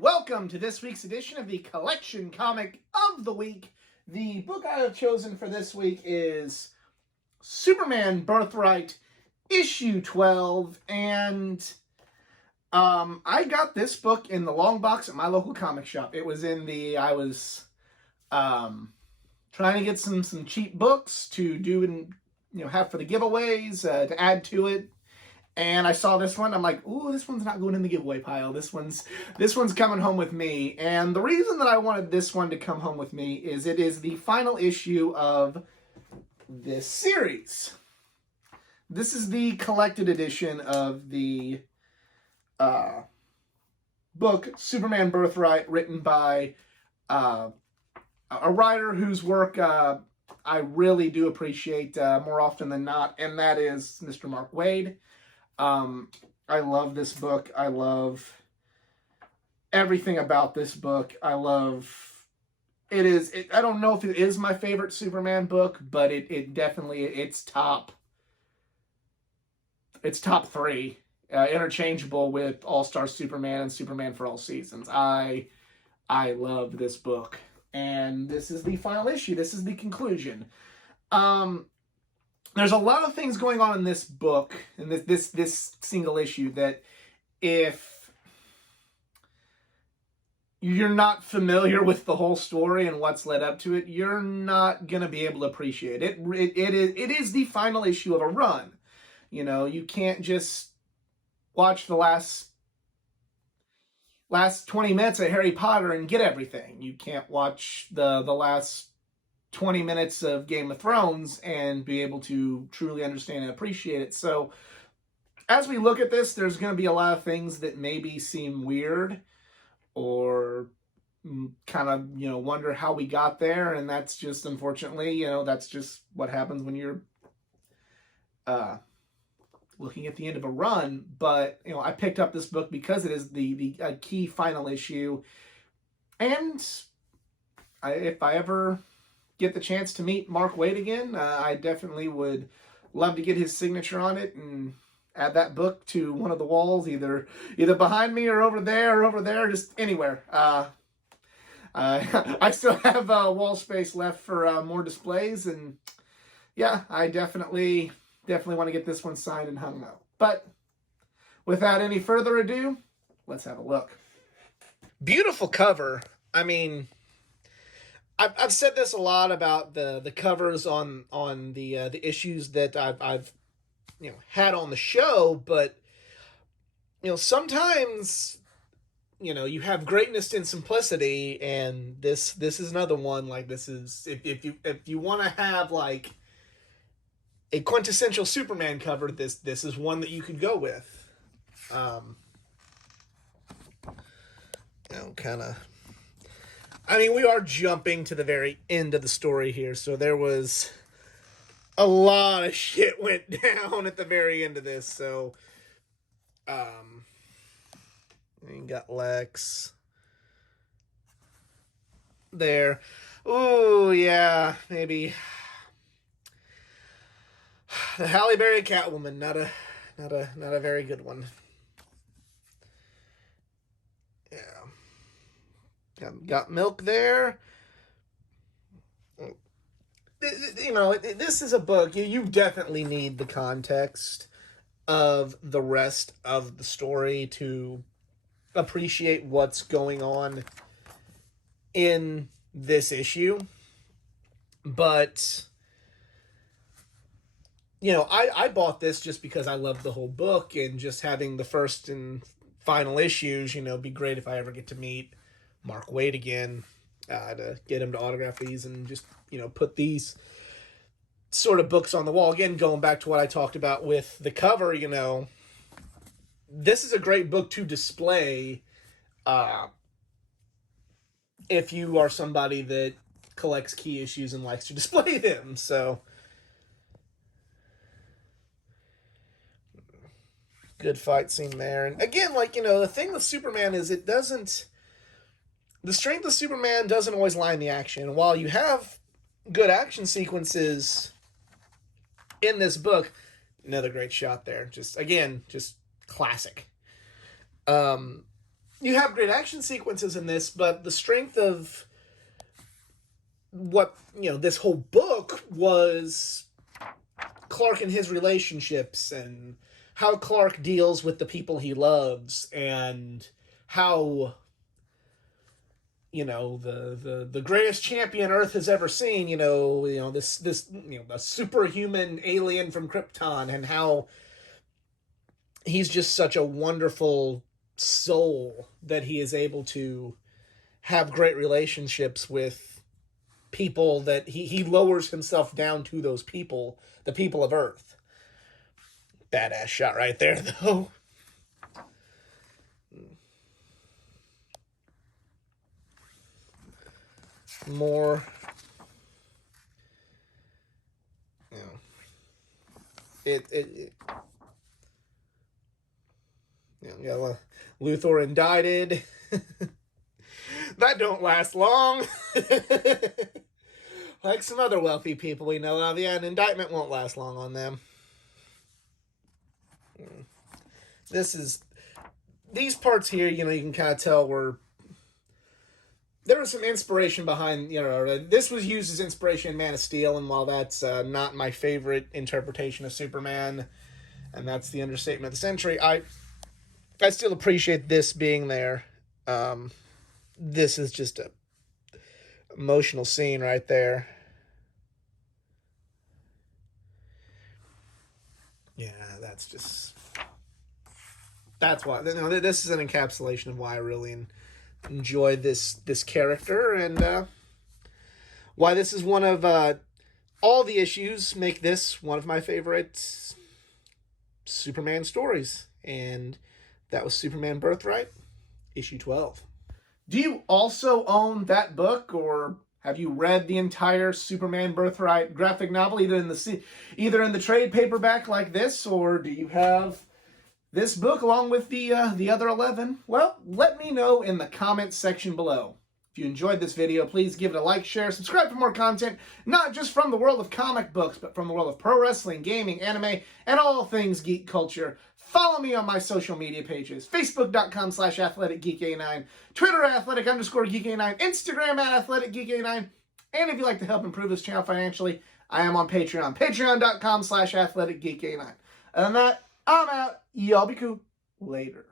and welcome to this week's edition of the Collection Comic of the Week. The book I have chosen for this week is Superman Birthright, issue 12, and I got this book in the long box at my local comic shop. It was in the, I was trying to get some cheap books to do and have for the giveaways, to add to it. And I saw this one. I'm like, ooh, this one's not going in the giveaway pile. This one's coming home with me. And the reason that I wanted this one to come home with me is it is the final issue of this series. This is the collected edition of the book Superman Birthright, written by a writer whose work I really do appreciate more often than not, and that is Mr. Mark Waid. I love this book. I love everything about this book. I don't know if it is my favorite Superman book, but it definitely, it's top 3, interchangeable with All-Star Superman and Superman for All Seasons. I love this book, and this is the final issue. This is the conclusion. There's a lot of things going on in this book, in this single issue, that if you're not familiar with the whole story and what's led up to it, you're not going to be able to appreciate it. It is the final issue of a run. You can't just watch the last 20 minutes of Harry Potter and get everything. You can't watch the last 20 minutes of Game of Thrones and be able to truly understand and appreciate it. So as we look at this, there's going to be a lot of things that maybe seem weird or kind of, wonder how we got there. And that's just, unfortunately, that's just what happens when you're looking at the end of a run. But, I picked up this book because it is the key final issue. And if I ever get the chance to meet Mark Waid again, I definitely would love to get his signature on it and add that book to one of the walls, either behind me or over there, just anywhere. I still have wall space left for more displays, and yeah, I definitely want to get this one signed and hung up. But without any further ado, let's have a look. Beautiful cover. I mean, I've said this a lot about the covers on the issues that I've had on the show, but sometimes you have greatness in simplicity, and this is another one. Like, this is, if you want to have like a quintessential Superman cover, this is one that you could go with. Kind of. I mean, we are jumping to the very end of the story here, so there was a lot of shit went down at the very end of this. So, you got Lex there. Oh yeah, maybe the Halle Berry Catwoman. Not a very good one. Got Milk there. This is a book. You definitely need the context of the rest of the story to appreciate what's going on in this issue. But, I bought this just because I love the whole book, and just having the first and final issues, be great if I ever get to meet Mark Waid again, to get him to autograph these and just, put these sort of books on the wall. Again, going back to what I talked about with the cover, this is a great book to display if you are somebody that collects key issues and likes to display them. So, good fight scene there. And again, the thing with Superman is the strength of Superman doesn't always lie in the action. While you have good action sequences in this book, another great shot there. Just classic. you have great action sequences in this, but the strength of what, this whole book was Clark and his relationships, and how Clark deals with the people he loves, and how, the greatest champion Earth has ever seen, this a superhuman alien from Krypton, and how he's just such a wonderful soul that he is able to have great relationships with people, that he lowers himself down to those people, the people of Earth. Badass shot right there, though. More, Luthor indicted. That don't last long. Like some other wealthy people we know of, an indictment won't last long on them. These parts here, you can kind of tell there was some inspiration behind, this was used as inspiration in Man of Steel, and while that's not my favorite interpretation of Superman, and that's the understatement of the century, I still appreciate this being there. This is just a emotional scene right there. Yeah, that's why. This is an encapsulation of why I really enjoy this character, and why this is one of all the issues make this one of my favorite Superman stories. And that was Superman Birthright, issue 12. Do you also own that book, or have you read the entire Superman Birthright graphic novel, either in the trade paperback like this, or do you have this book along with the other 11? Well, let me know in the comments section below. If you enjoyed this video, please give it a like, share, subscribe for more content, not just from the world of comic books, but from the world of pro wrestling, gaming, anime, and all things geek culture. Follow me on my social media pages, facebook.com/athleticgeekA9, Twitter @athletic_geekA9, Instagram @athleticgeekA9, and if you'd like to help improve this channel financially, I am on Patreon, patreon.com/athleticgeekA9. Other than that, I'm out. Y'all be cool. Later.